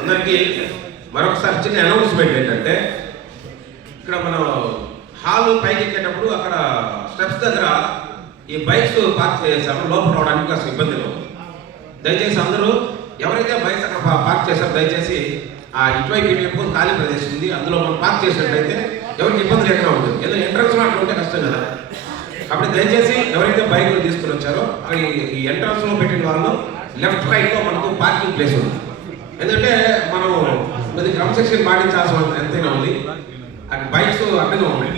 అందరికీ మరొకసారి చిన్న అనౌన్స్మెంట్ ఏంటంటే, ఇక్కడ మనం హాల్ పైకి ఎక్కేటప్పుడు అక్కడ స్టెప్స్ దగ్గర ఈ బైక్స్ పార్క్ చేసాము. లోపల రావడానికి కాస్త ఇబ్బందిలో దయచేసి అందరూ ఎవరైతే బైక్స్ అక్కడ పార్క్ చేశారో దయచేసి ఆ ఇటువైపు ఖాళీ ప్రదేశం ఉంది, అందులో మనం పార్క్ చేసినట్లయితే ఎవరికి ఇబ్బంది లేకుండా ఉంటుంది. ఏదో ఎంట్రన్స్ లో అట్లా ఉంటే కష్టం కదా. కాబట్టి దయచేసి ఎవరైతే బైకులు తీసుకుని వచ్చారో అక్కడ ఈ ఎంట్రన్స్ లో పెట్టిన వాళ్ళు లెఫ్ట్ రైట్ లో మనకు పార్కింగ్ ప్లేస్ ఉంది. ఎందుకంటే మనం కొద్ది క్రమశిక్షణ పాటించాల్సిన ఎంతైనా ఉంది. అక్కడ బైక్స్ అడ్డంగా ఉన్నాయి.